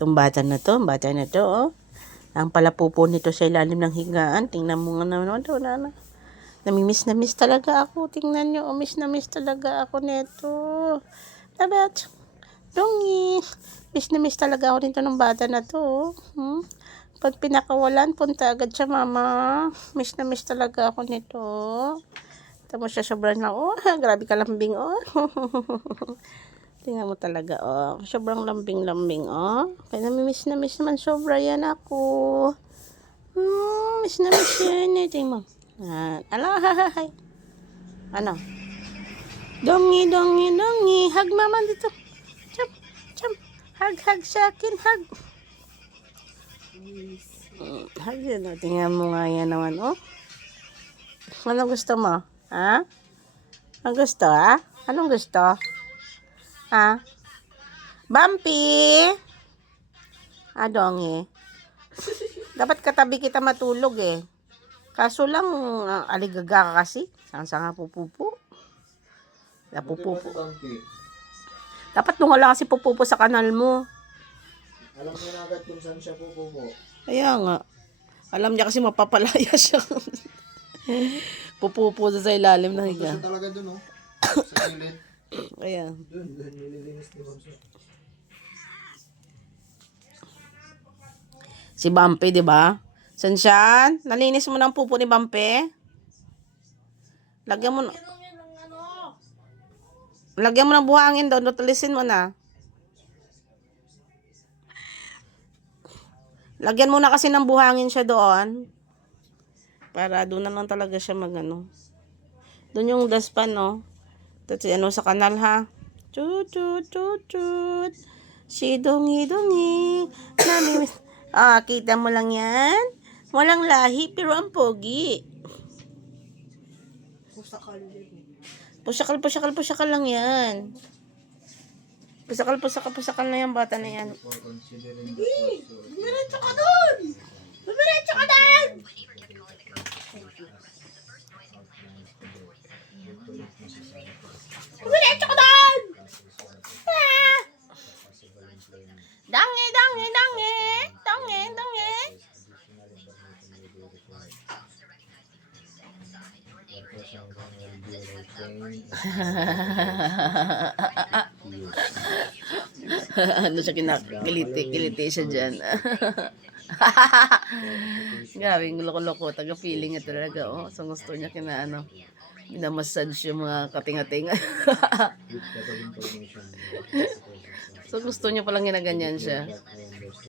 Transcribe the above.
Itong bata na to, oh. Ang palapupo nito sa ilalim ng higaan. Tingnan mo nga naman, na. Namimiss na miss talaga ako. Tingnan nyo, miss na miss talaga ako nito. Dapat, dongi. Miss na miss talaga ako nito ng bata na to. Pag pinakawalan, punta agad siya, mama. Miss na miss talaga ako nito. Tapos siya sobrang lang, grabe ka lambing, Tingnan mo talaga, sobrang lambing-lambing, Kaya namimiss na miss naman sobra yan ako. Miss na miss yan, tingnan mo. Alahay. Ano? Dongi, dongi, dongi. Hug mama dito. Chum, chum. Hug sa akin, hug. Hug yun, tingnan mo nga yan naman, Ano gusto mo? Ha? Ang gusto, ha? Anong gusto? Ha? Bumpy? Dongi. Dapat katabi kita matulog, Kaso lang, aligaga ka kasi. Saan-saan nga pupupo? Pupupo. Dapat nung wala kasi pupupo sa kanal mo. Alam niya na agad kung saan siya pupupo. Kaya nga. Alam niya kasi mapapalaya siya. Pupupo sa ilalim ng higa. Gusto talaga dun, Sa gilid. Kaya. Dun, nililinis ni Bonso. Si Bumpy, di ba? Sansyan, nalinis mo ng pupo ni Bumpy? Lagyan mo ng buhangin doon, tutalisin mo na. Lagyan mo na kasi ng buhangin siya doon. Para doon na lang talaga siya magano. Doon yung dustpan, Tapos sa kanal, ha? Chut, chut, chut, chut. Si dongi. Kita mo lang yan. Walang lahi, pero ang pogi. Pusakal lang yan. Pusakal na yan, bata na yan. Dumiretso ka doon! Dumiretso ka doon! Dumiretso ka doon! Dangi! Ano siya kiliti siya dyan. Grabe, loko-loko. Taga-feeling niya talaga, So gusto niya minamassage yung mga kating-kating. So gusto niya palang ginaganyan siya.